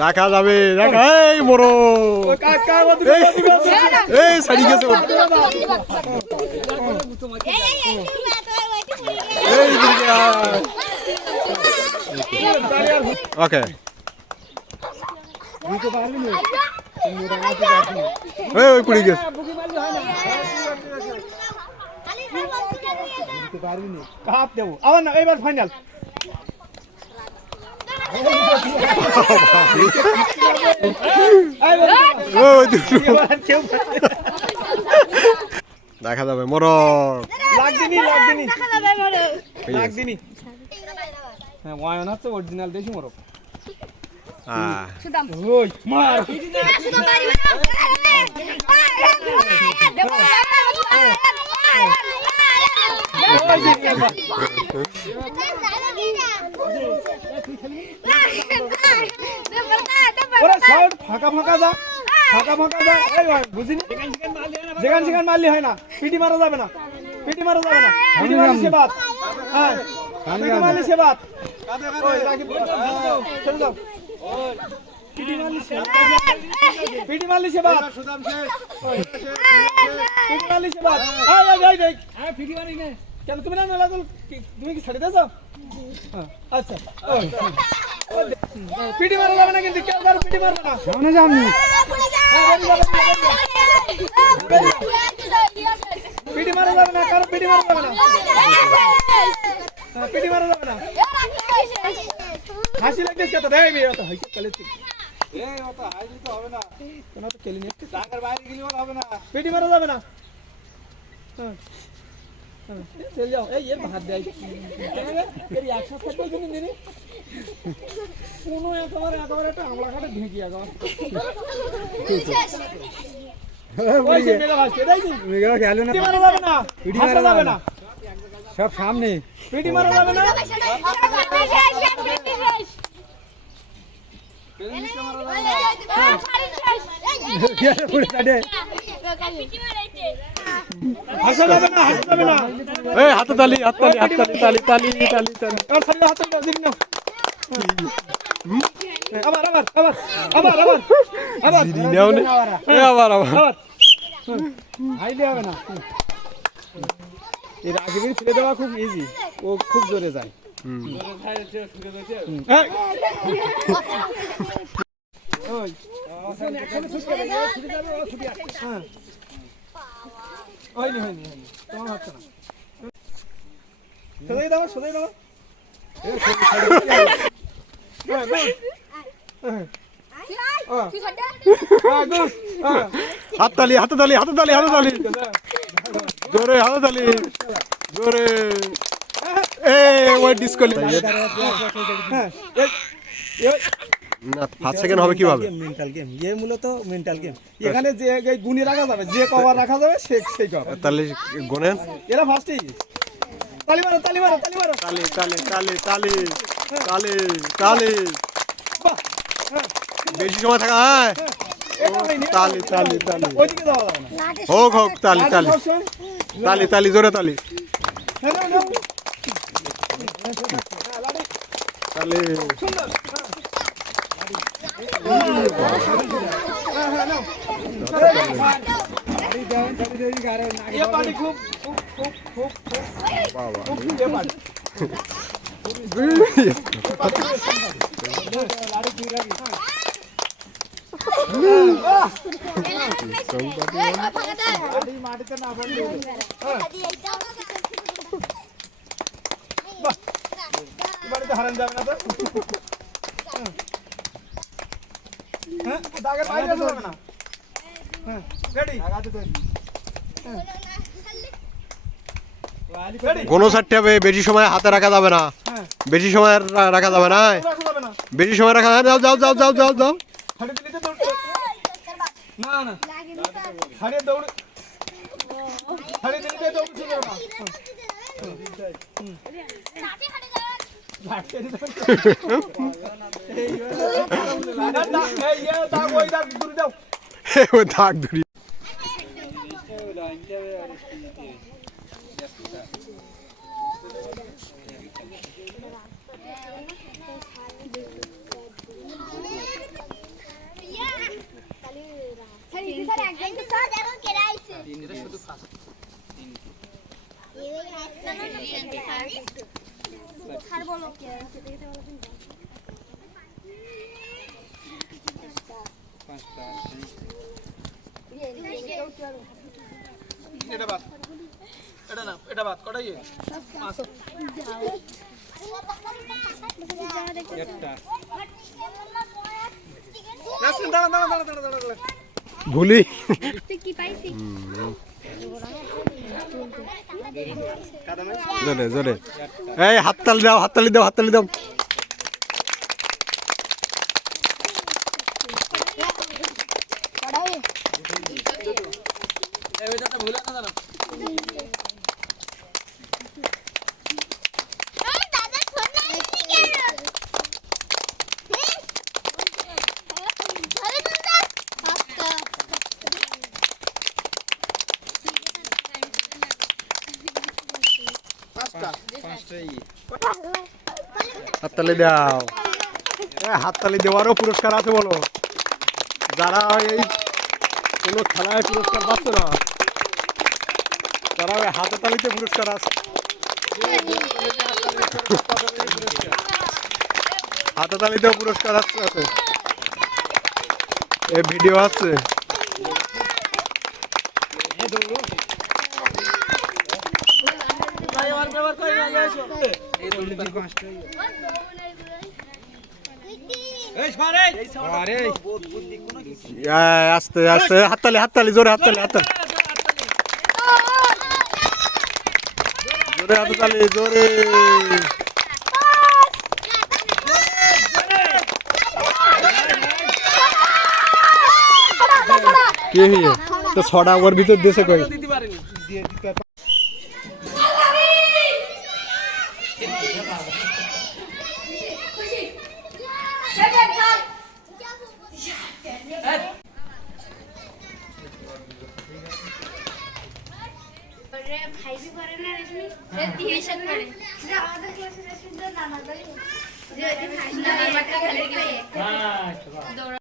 দেখা যাবে দেখা এই মরো এই সারি গেছে ওকে ওই পুড়ে গেছে কাপ দেবো আবার না এইবার ফাইনাল দেখা যাবে মর লাগদিনি হ্যাঁ ওয়ান হচ্ছে অরিজিনাল দেশি মোরগ ওই মার ফাঁকা ফাঁকা যা ফাঁকা ফাঁকা যা এই বুঝিনি যেখান সেখান মারলি হয় না পিটি মারা যাবে না পিটি মারা যাবে না পিটি মারলি সে বাদ হ্যাঁ পিটি মারলি সে বাদ চলে যাও পিটি মারলি সে বাদ পিটি মারলি সে বাদ পিটি মারি না কেন তুমি না লাগল তুমি কি ছেড়ে দিয়েছো আচ্ছা পিটি মারা যাবে না কিন্তু কেউ কারো পিটি মারবে না সামনে যাবনি পিটি মারা যাবে না কারো পিটি মারা যাবে না পিটি মারা যাবে না হাসি লাগতেছে কত দেই বে অত হাসি চলে এই অত হাসি তো হবে না কেন তো খেলি নি টাকার বাইরে গেলে হবে না পিটি মারা যাবে না চল যাও এই এর ভাত দেই এর একসাথে থাকবে তুমি দিনে কোনো একেবারে একটা আমলা কাটে ঢেকি আগা ওই যে মেগা ভাসকে দেই নি মেগা খেলো না পিটি মারা যাবে না পিটি মারা যাবে না সব সামনে পিটি মারা যাবে না হাসা যাবে না হাসা যাবে না এই হাতে তালি হাতে তালি হাতে তালি তালি তালি তালি আর খালি হাতে দিন না আবার আবার আবার আবার আবার আবার দিনাও নে এই আবার আবার আইলে হবে না এর আগে দিন ছেড়ে দেওয়া খুব ইজি ও খুব জোরে যায় ওই একসাথে ছুটে যাবে ও ছুটে আসছে হ্যাঁ হয়নি হয়নি হয়নি তোমার হচ্ছে না সোজাই দাও সোজাই দাও হাত তালি হাতে তালি হাতে তালি হাতে তালি জোরে হাতে তালি জোরে ওই ডিসকোয়ালিফাই না 5 সেকেন্ড হবে কিভাবে মেন্টাল গেম এই মূলত মেন্টাল গেম এখানে যে গুণী রাখা যাবে যে কভার রাখা যাবে সেই কভার তাহলে গোনেন এরা ফার্স্টেই তালি মারো তালি মারো তালি মারো তালি তালি তালি তালি তালি তালি বেশি সময় থাকা হ্যাঁ তালি তালি তালি ওইদিকে যাওয়া যাবে না হোক হোক তালি তালি তালি তালি জোরে তালি তালি মাটিতে না বললে বাড়িতে হারান যাবে না তো হ্যাঁ দাগের বাইরে যাবে না হ্যাঁ রেডি লাগাতে তো কোনো সারতে হবে বেশি সময় হাতে রাখা যাবে না বেশি সময় রাখা যাবে না বেশি সময় রাখা যাও যাও যাও যাও যাও যাও হাড়ে দিতে দৌড় না না হাড়ে দৌড় হাড়ে দিতে দৌড় ছিল না দাগ ধরি এটা বাদ, এটা না, এটা বাদ, কটাই? নাসরিন দাঁড়া দাঁড়া দাঁড়া দাঁড়া দাঁড়া। ভুলি জোরে জোরে এই হাততালি দাও হাততালি দাও হাততালি দাও এই ওইটা ভুলে না দাঁড়া। হাততালি দাও হাততালি দেওয়ারও পুরস্কার আছে বলো যারা এই কোনো খেলায় পুরস্কার পাচ্ছে না তারা ওই হাতে তালিতে পুরস্কার আছে হাতে তালিতেও পুরস্কার আছে আছে এই ভিডিও আছে আস্তে আস্তে হাততালি হাততালি জোরে হাততালি হাততালি জোরে হাততালি জোরে কে হিয়ে তো 6টা ওভার ভিতর দেশে কই ভাইবি করে না রেশমি সে টিউশন করে যে আমাদের ক্লাসে রেশমি তো নানা দাই যে ওই ফাইনাল নাম্বারটা খেলে গেলে হ্যাঁ দৌড়া